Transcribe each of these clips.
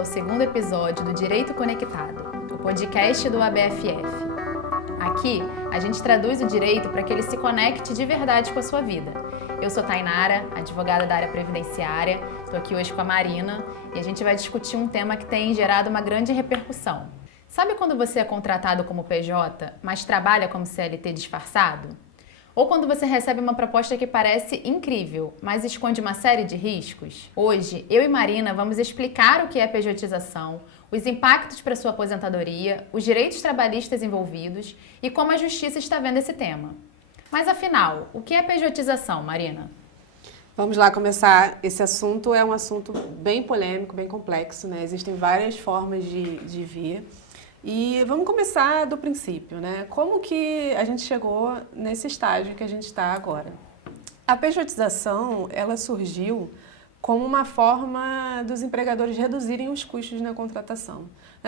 ao segundo episódio do Direito Conectado, o podcast do ABFF. Aqui, a gente traduz o direito para que ele se conecte de verdade com a sua vida. Eu sou Tainara, advogada da área previdenciária, estou aqui hoje com a Marina e a gente vai discutir um tema que tem gerado uma grande repercussão. Sabe quando você é contratado como PJ, mas trabalha como CLT disfarçado? Ou quando você recebe uma proposta que parece incrível, mas esconde uma série de riscos? Hoje, eu e Marina vamos explicar o que é pejotização, os impactos para sua aposentadoria, os direitos trabalhistas envolvidos e como a justiça está vendo esse tema. Mas afinal, o que é pejotização, Marina? Vamos lá começar. Esse assunto é um assunto bem polêmico, bem complexo, né? Existem várias formas de ver. E vamos começar do princípio, né? Como que a gente chegou nesse estágio que a gente está agora? A pejotização, ela surgiu como uma forma dos empregadores reduzirem os custos na contratação.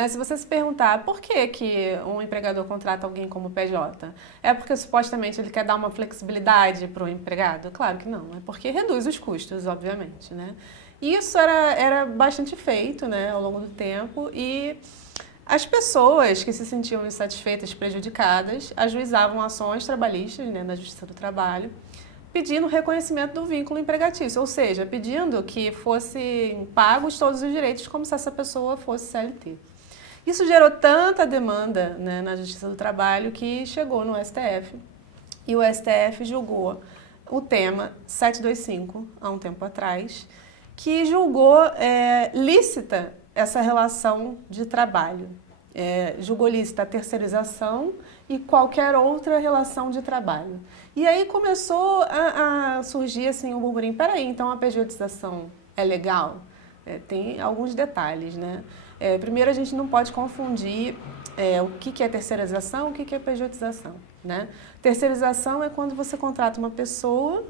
Se você se perguntar por que um empregador contrata alguém como PJ, é porque supostamente ele quer dar uma flexibilidade para o empregado? Claro que não, é porque reduz os custos, obviamente, né? E isso era bastante feito, né, ao longo do tempo e as pessoas que se sentiam insatisfeitas, prejudicadas, ajuizavam ações trabalhistas, né, na Justiça do Trabalho, pedindo reconhecimento do vínculo empregatício, ou seja, pedindo que fossem pagos todos os direitos como se essa pessoa fosse CLT. Isso gerou tanta demanda, né, na Justiça do Trabalho que chegou no STF e o STF julgou o tema 725, há um tempo atrás, que julgou lícita essa relação de trabalho. Julgou lícita a terceirização e qualquer outra relação de trabalho. E aí começou a surgir assim, um burburinho. Peraí, então a pejotização é legal? Tem alguns detalhes, né? Primeiro, a gente não pode confundir o que é terceirização e o que é pejotização, né? Terceirização é quando você contrata uma pessoa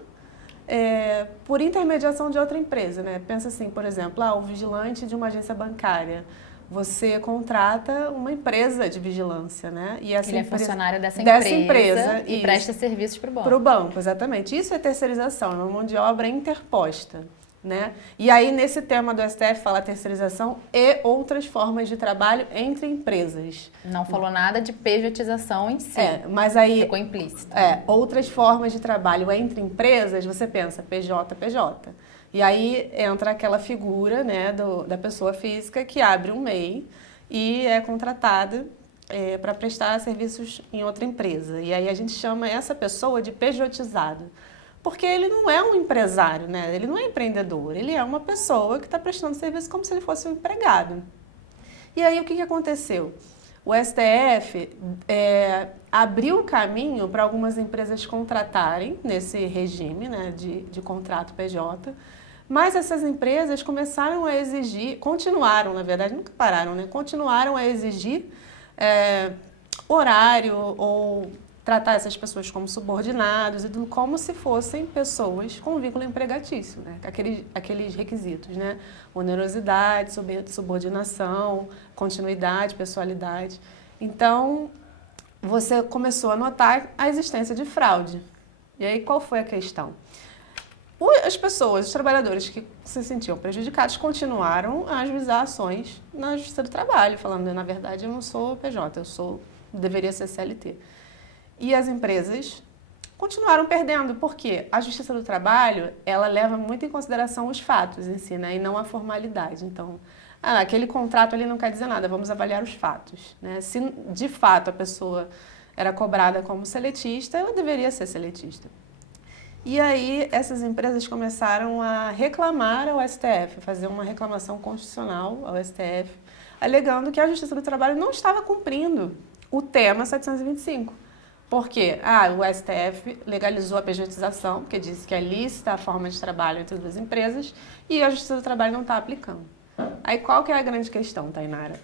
por intermediação de outra empresa, né? Pensa assim, por exemplo, o vigilante de uma agência bancária. Você contrata uma empresa de vigilância, né? E essa Ele é empresa, funcionário dessa empresa e isso, presta serviços para o banco. Para o banco, exatamente. Isso é terceirização, é uma mão de obra interposta, né? E aí, nesse tema do STF, fala terceirização e outras formas de trabalho entre empresas. Não falou nada de pejotização em si. Mas aí ficou implícito. Outras formas de trabalho entre empresas, você pensa PJ, PJ. E aí entra aquela figura, né, da pessoa física que abre um MEI e é contratada para prestar serviços em outra empresa. E aí a gente chama essa pessoa de pejotizado. Porque ele não é um empresário, né? Ele não é empreendedor, ele é uma pessoa que está prestando serviço como se ele fosse um empregado. E aí o que aconteceu? O STF abriu o caminho para algumas empresas contratarem nesse regime, né, de contrato PJ, mas essas empresas começaram a exigir, continuaram, na verdade, nunca pararam, né? Continuaram a exigir horário ou tratar essas pessoas como subordinados e como se fossem pessoas com vínculo empregatício, né? Aqueles requisitos, né? Onerosidade, subordinação, continuidade, pessoalidade. Então, você começou a notar a existência de fraude. E aí, qual foi a questão? As pessoas, os trabalhadores que se sentiam prejudicados continuaram a ajuizar ações na Justiça do Trabalho, falando, na verdade, eu não sou PJ, deveria ser CLT. E as empresas continuaram perdendo, porque a Justiça do Trabalho, ela leva muito em consideração os fatos em si, né, e não a formalidade. Então, aquele contrato ali não quer dizer nada, vamos avaliar os fatos, né? Se de fato a pessoa era cobrada como seletista, ela deveria ser seletista. E aí essas empresas começaram a reclamar ao STF, fazer uma reclamação constitucional ao STF, alegando que a Justiça do Trabalho não estava cumprindo o tema 725. Por quê? O STF legalizou a pejotização, porque disse que é lícita a forma de trabalho entre duas empresas, e a Justiça do Trabalho não está aplicando. Aí qual que é a grande questão, Tainara?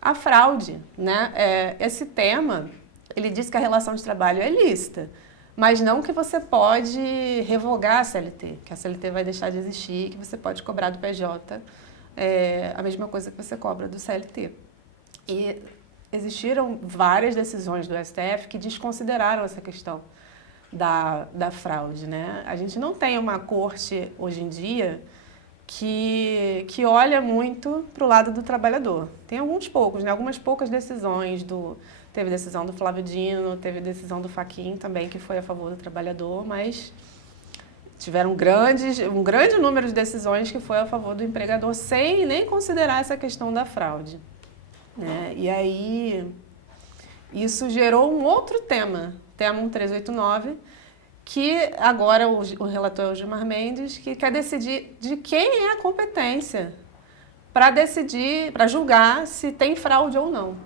A fraude, né? Esse tema, ele diz que a relação de trabalho é lícita, mas não que você pode revogar a CLT, que a CLT vai deixar de existir, que você pode cobrar do PJ a mesma coisa que você cobra do CLT. E existiram várias decisões do STF que desconsideraram essa questão da fraude, né? A gente não tem uma corte, hoje em dia, que olha muito para o lado do trabalhador. Tem alguns poucos, né? Algumas poucas decisões teve decisão do Flávio Dino, teve decisão do Fachin também, que foi a favor do trabalhador, mas tiveram um grande número de decisões que foi a favor do empregador, sem nem considerar essa questão da fraude, né? E aí, isso gerou um outro tema 1389, que agora o relator é o Gilmar Mendes, que quer decidir de quem é a competência para decidir, para julgar se tem fraude ou não.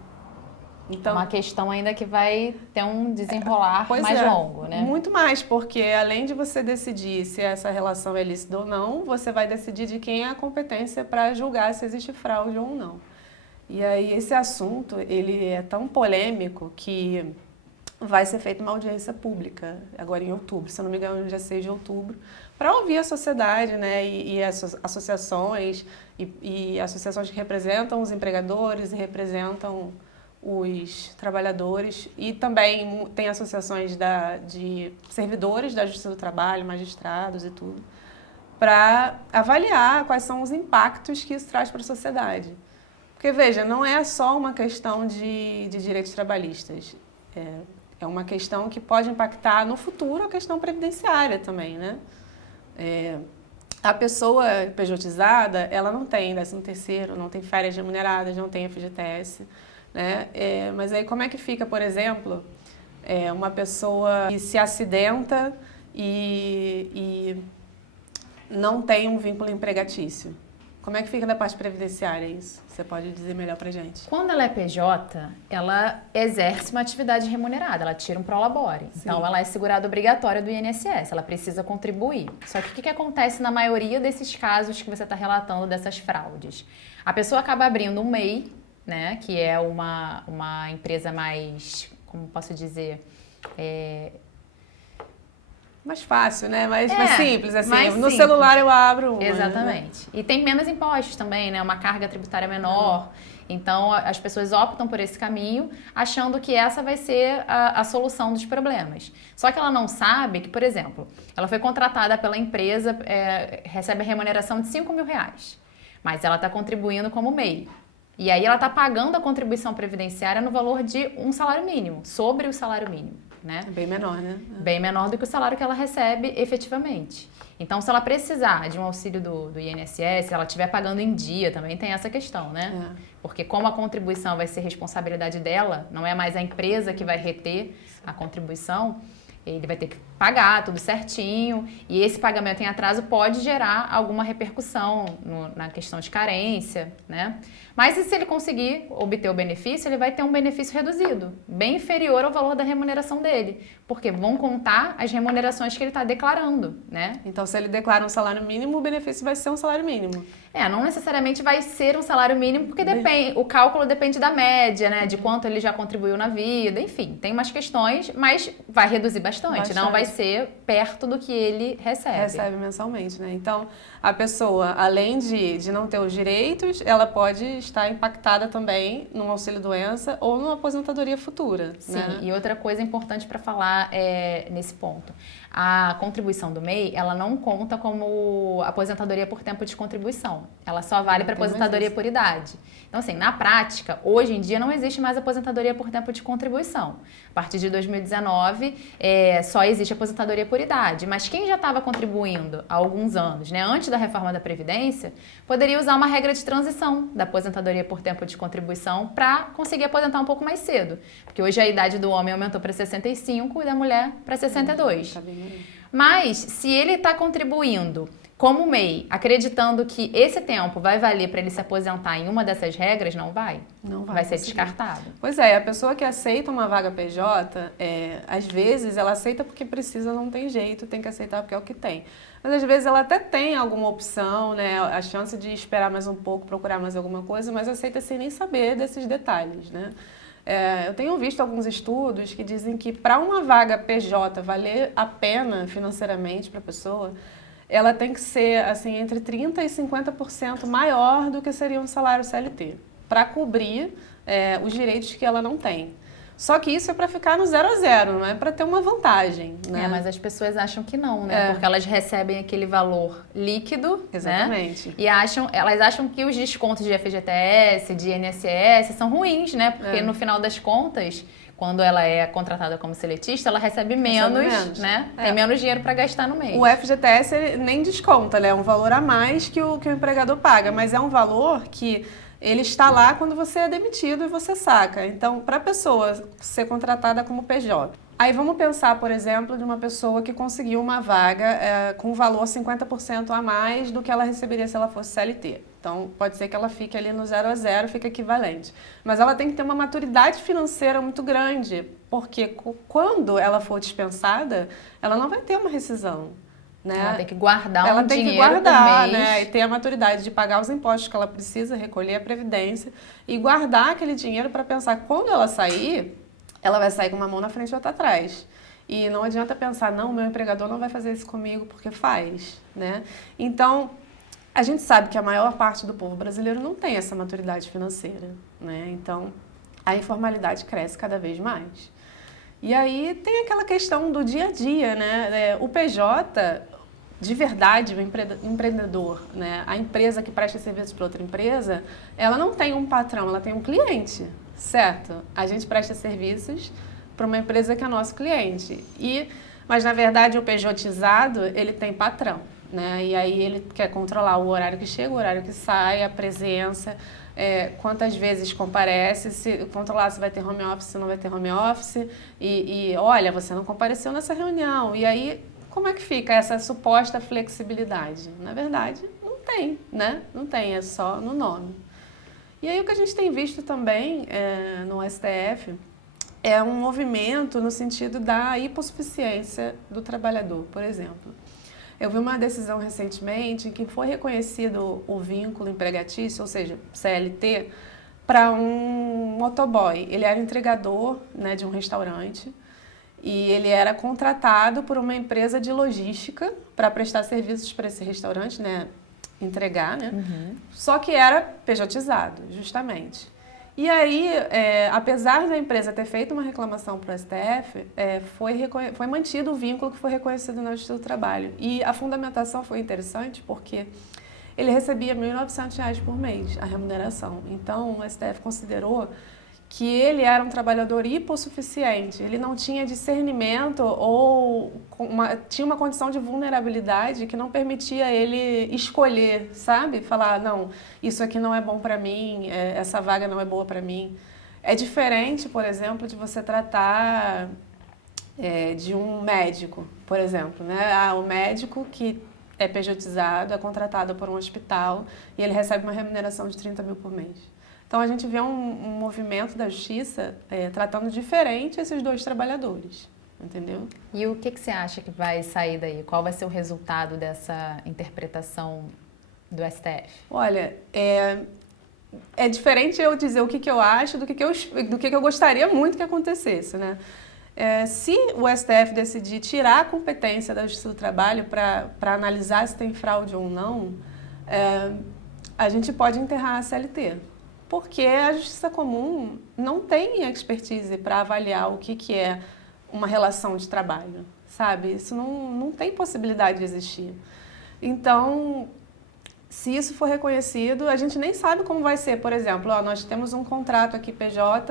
Então, uma questão ainda que vai ter um desenrolar mais longo, né? Muito mais, porque além de você decidir se essa relação é lícita ou não, você vai decidir de quem é a competência para julgar se existe fraude ou não. E aí esse assunto, ele é tão polêmico que vai ser feita uma audiência pública agora em outubro, se eu não me engano, no dia 6 de outubro, para ouvir a sociedade, né, e as associações e associações que representam os empregadores e representam os trabalhadores, e também tem associações de servidores da Justiça do Trabalho, magistrados e tudo, para avaliar quais são os impactos que isso traz para a sociedade. Porque, veja, não é só uma questão de direitos trabalhistas, é uma questão que pode impactar no futuro a questão previdenciária também, né? A pessoa pejotizada, ela não tem 13º, não tem férias remuneradas, não tem FGTS, né? Mas aí como é que fica, por exemplo, uma pessoa que se acidenta e não tem um vínculo empregatício? Como é que fica da parte previdenciária isso? Você pode dizer melhor pra gente? Quando ela é PJ, ela exerce uma atividade remunerada, ela tira um prolabore. Sim. Então, ela é segurada obrigatória do INSS, ela precisa contribuir. Só que o que acontece na maioria desses casos que você está relatando dessas fraudes? A pessoa acaba abrindo um MEI, né, que é uma empresa mais, como posso dizer, mais fácil, né? Mais simples, assim. Mais no simples. Celular eu abro uma. Exatamente. Né? E tem menos impostos também, né? Uma carga tributária menor. Então, as pessoas optam por esse caminho, achando que essa vai ser a solução dos problemas. Só que ela não sabe que, por exemplo, ela foi contratada pela empresa, recebe a remuneração de R$5.000, mas ela está contribuindo como MEI. E aí ela está pagando a contribuição previdenciária no valor de um salário mínimo, sobre o salário mínimo. Né? Bem menor, né? Bem menor do que o salário que ela recebe efetivamente. Então, se ela precisar de um auxílio do INSS, se ela estiver pagando em dia, também tem essa questão, né? Porque como a contribuição vai ser responsabilidade dela, não é mais a empresa que vai reter a contribuição, ele vai ter que pagar tudo certinho, e esse pagamento em atraso pode gerar alguma repercussão na questão de carência, né? Mas e se ele conseguir obter o benefício, ele vai ter um benefício reduzido, bem inferior ao valor da remuneração dele, porque vão contar as remunerações que ele está declarando, né? Então, se ele declara um salário mínimo, o benefício vai ser um salário mínimo. Não necessariamente vai ser um salário mínimo, porque o cálculo depende da média, né? De quanto ele já contribuiu na vida, enfim, tem umas questões, mas vai reduzir bastante. Não vai ser perto do que ele recebe. Recebe mensalmente, né? Então, a pessoa, além de não ter os direitos, ela pode estar impactada também num auxílio-doença ou numa aposentadoria futura. Sim, né? E outra coisa importante para falar nesse ponto. A contribuição do MEI, ela não conta como aposentadoria por tempo de contribuição. Ela só vale para aposentadoria por idade. Então, assim, na prática, hoje em dia não existe mais aposentadoria por tempo de contribuição. A partir de 2019, só existe aposentadoria por idade. Mas quem já estava contribuindo há alguns anos, né, antes da reforma da Previdência, poderia usar uma regra de transição da aposentadoria por tempo de contribuição para conseguir aposentar um pouco mais cedo. Porque hoje a idade do homem aumentou para 65 e da mulher para 62. Mas, se ele está contribuindo como MEI, acreditando que esse tempo vai valer para ele se aposentar em uma dessas regras, não vai. Não vai. Vai ser descartado. Pois é, a pessoa que aceita uma vaga PJ, às vezes ela aceita porque precisa, não tem jeito, tem que aceitar porque é o que tem. Mas às vezes ela até tem alguma opção, né, a chance de esperar mais um pouco, procurar mais alguma coisa, mas aceita sem nem saber desses detalhes, né? Eu tenho visto alguns estudos que dizem que para uma vaga PJ valer a pena financeiramente para a pessoa, ela tem que ser assim, entre 30% e 50% maior do que seria um salário CLT, para cobrir os direitos que ela não tem. Só que isso é para ficar no 0 a 0, não é para ter uma vantagem, né? Mas as pessoas acham que não, né? Porque elas recebem aquele valor líquido, exatamente, né? E elas acham que os descontos de FGTS, de INSS são ruins, né? Porque no final das contas, quando ela é contratada como seletista, ela recebe menos, né? Tem menos dinheiro para gastar no mês. O FGTS ele nem desconta, né? É um valor a mais que o empregador paga, mas é um valor que ele está lá quando você é demitido e você saca. Então, para a pessoa ser contratada como PJ. Aí vamos pensar, por exemplo, de uma pessoa que conseguiu uma vaga com valor 50% a mais do que ela receberia se ela fosse CLT. Então, pode ser que ela fique ali no 0 a 0, fique equivalente. Mas ela tem que ter uma maturidade financeira muito grande, porque quando ela for dispensada, ela não vai ter uma rescisão. Né? Ela tem que guardar um dinheiro guardar, por mês. Né? E ter a maturidade de pagar os impostos que ela precisa, recolher a previdência e guardar aquele dinheiro para pensar que quando ela sair, ela vai sair com uma mão na frente e outra atrás. E não adianta pensar, não, meu empregador não vai fazer isso comigo porque faz, né? Então, a gente sabe que a maior parte do povo brasileiro não tem essa maturidade financeira, né? Então, a informalidade cresce cada vez mais. E aí tem aquela questão do dia a dia, né? O PJ, de verdade, o empreendedor, né? A empresa que presta serviço para outra empresa, ela não tem um patrão, ela tem um cliente, certo? A gente presta serviços para uma empresa que é nosso cliente. Mas, na verdade, o PJizado, ele tem patrão, né? E aí ele quer controlar o horário que chega, o horário que sai, a presença, quantas vezes comparece, controlar se vai ter home office, se não vai ter home office, e olha, você não compareceu nessa reunião. E aí, como é que fica essa suposta flexibilidade? Na verdade, não tem, né? Não tem, é só no nome. E aí o que a gente tem visto também no STF é um movimento no sentido da hipossuficiência do trabalhador, por exemplo. Eu vi uma decisão recentemente em que foi reconhecido o vínculo empregatício, ou seja, CLT, para um motoboy. Ele era entregador, né, de um restaurante e ele era contratado por uma empresa de logística para prestar serviços para esse restaurante, né, entregar, né? Só que era PJizado, justamente. E aí, apesar da empresa ter feito uma reclamação para o STF, foi mantido o vínculo que foi reconhecido na Justiça do Trabalho. E a fundamentação foi interessante porque ele recebia R$ 1.900 por mês, a remuneração. Então, o STF considerou que ele era um trabalhador hipossuficiente, ele não tinha discernimento ou tinha uma condição de vulnerabilidade que não permitia ele escolher, sabe? Falar, não, isso aqui não é bom para mim, essa vaga não é boa para mim. É diferente, por exemplo, de você tratar de um médico, por exemplo, né? O médico que é PJizado, é contratado por um hospital e ele recebe uma remuneração de 30 mil por mês. Então, a gente vê um movimento da justiça tratando diferente esses dois trabalhadores, entendeu? E o que você acha que vai sair daí? Qual vai ser o resultado dessa interpretação do STF? Olha, é diferente eu dizer o que eu acho do que eu gostaria muito que acontecesse, né? Se o STF decidir tirar a competência da Justiça do Trabalho para analisar se tem fraude ou não, a gente pode enterrar a CLT. Porque a Justiça Comum não tem expertise para avaliar o que é uma relação de trabalho, sabe? Isso não tem possibilidade de existir. Então, se isso for reconhecido, a gente nem sabe como vai ser. Por exemplo, nós temos um contrato aqui PJ,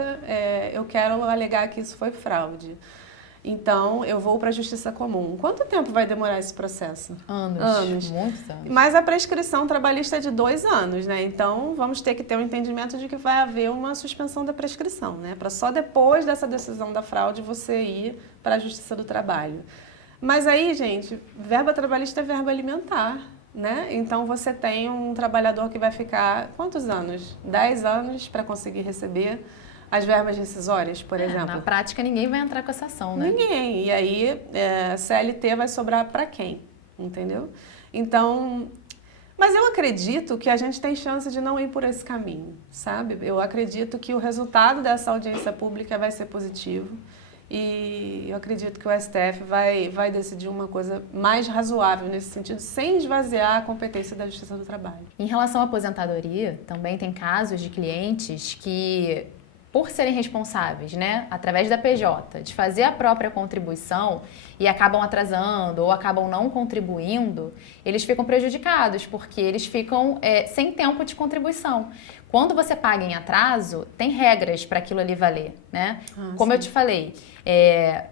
eu quero alegar que isso foi fraude. Então, eu vou para a Justiça Comum. Quanto tempo vai demorar esse processo? Anos. Muitos anos. Mas a prescrição trabalhista é de 2 anos, né? Então, vamos ter que ter um entendimento de que vai haver uma suspensão da prescrição, né? Para só depois dessa decisão da fraude você ir para a Justiça do Trabalho. Mas aí, gente, verba trabalhista é verba alimentar, né? Então, você tem um trabalhador que vai ficar quantos anos? 10 anos para conseguir receber as verbas rescisórias, por exemplo. Na prática, ninguém vai entrar com essa ação, né? Ninguém. E aí, a CLT vai sobrar para quem? Entendeu? Então, mas eu acredito que a gente tem chance de não ir por esse caminho, sabe? Eu acredito que o resultado dessa audiência pública vai ser positivo e eu acredito que o STF vai decidir uma coisa mais razoável nesse sentido, sem esvaziar a competência da Justiça do Trabalho. Em relação à aposentadoria, também tem casos de clientes que por serem responsáveis, né, através da PJ, de fazer a própria contribuição e acabam atrasando ou acabam não contribuindo, eles ficam prejudicados, porque eles ficam sem tempo de contribuição. Quando você paga em atraso, tem regras para aquilo ali valer, né? Como sim. eu te falei,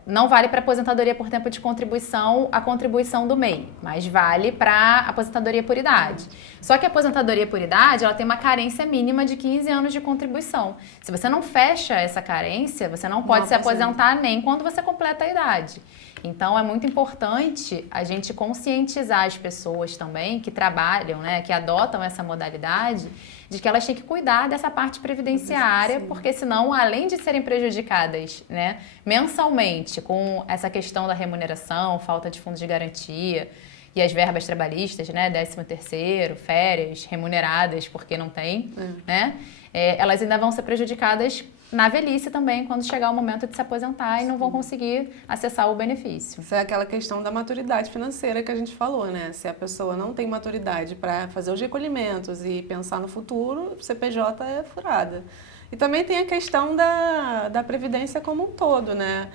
não vale para aposentadoria por tempo de contribuição a contribuição do MEI, mas vale para aposentadoria por idade. Só que a aposentadoria por idade, ela tem uma carência mínima de 15 anos de contribuição. Se você não fecha essa carência, você não pode se aposentar nem quando você completa a idade. Então, é muito importante a gente conscientizar as pessoas também que trabalham, né, que adotam essa modalidade, de que elas têm que cuidar dessa parte previdenciária, porque senão, além de serem prejudicadas, né, mensalmente com essa questão da remuneração, falta de fundos de garantia e as verbas trabalhistas, né, 13º, férias remuneradas porque não tem, né, elas ainda vão ser prejudicadas na velhice também, quando chegar o momento de se aposentar e não vão conseguir acessar o benefício. Isso é aquela questão da maturidade financeira que a gente falou, né? Se a pessoa não tem maturidade para fazer os recolhimentos e pensar no futuro, o CPJ é furada. E também tem a questão da previdência como um todo, né?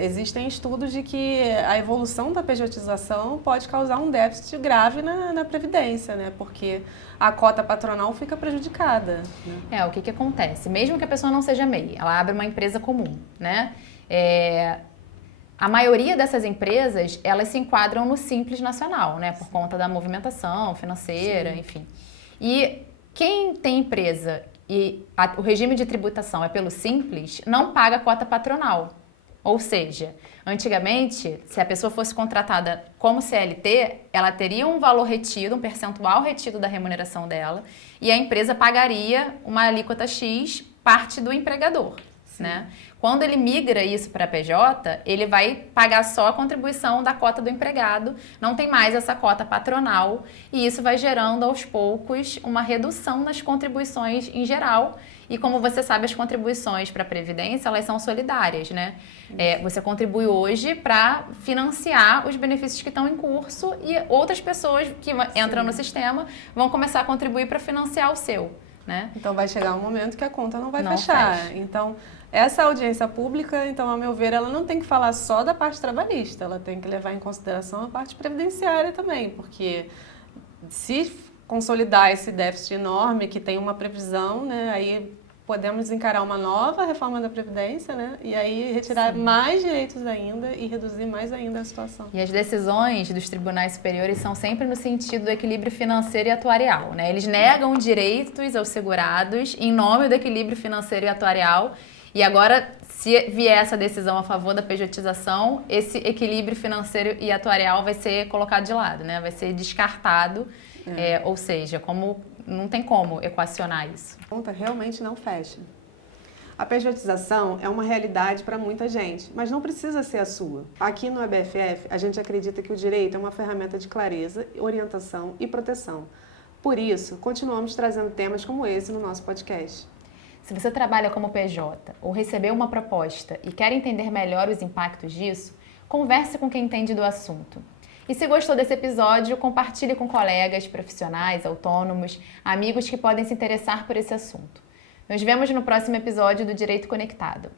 Existem estudos de que a evolução da pejotização pode causar um déficit grave na previdência, né? Porque a cota patronal fica prejudicada. Né? O que acontece? Mesmo que a pessoa não seja MEI, ela abre uma empresa comum, né? A maioria dessas empresas, elas se enquadram no Simples Nacional, né? Por conta da movimentação financeira, enfim. E quem tem empresa e o regime de tributação é pelo Simples, não paga cota patronal. Ou seja, antigamente, se a pessoa fosse contratada como CLT, ela teria um valor retido, um percentual retido da remuneração dela, e a empresa pagaria uma alíquota X, parte do empregador, né? Quando ele migra isso para a PJ, ele vai pagar só a contribuição da cota do empregado, não tem mais essa cota patronal, e isso vai gerando aos poucos uma redução nas contribuições em geral. E como você sabe, as contribuições para a Previdência, elas são solidárias, né? Você contribui hoje para financiar os benefícios que estão em curso e outras pessoas que entram no sistema vão começar a contribuir para financiar o seu, né? Então vai chegar um momento que a conta não vai fechar. Então, essa audiência pública, então, ao meu ver, ela não tem que falar só da parte trabalhista, ela tem que levar em consideração a parte previdenciária também, porque se consolidar esse déficit enorme que tem uma previsão, né, aí podemos encarar uma nova reforma da Previdência, né, e aí retirar mais direitos ainda e reduzir mais ainda a situação. E as decisões dos tribunais superiores são sempre no sentido do equilíbrio financeiro e atuarial, né? Eles negam direitos aos segurados em nome do equilíbrio financeiro e atuarial. E agora, se vier essa decisão a favor da pejotização, esse equilíbrio financeiro e atuarial vai ser colocado de lado, né? Vai ser descartado, ou seja, não tem como equacionar isso. A conta realmente não fecha. A pejotização é uma realidade para muita gente, mas não precisa ser a sua. Aqui no ABFF, a gente acredita que o direito é uma ferramenta de clareza, orientação e proteção. Por isso, continuamos trazendo temas como esse no nosso podcast. Se você trabalha como PJ ou recebeu uma proposta e quer entender melhor os impactos disso, converse com quem entende do assunto. E se gostou desse episódio, compartilhe com colegas, profissionais, autônomos, amigos que podem se interessar por esse assunto. Nos vemos no próximo episódio do Direito Conectado.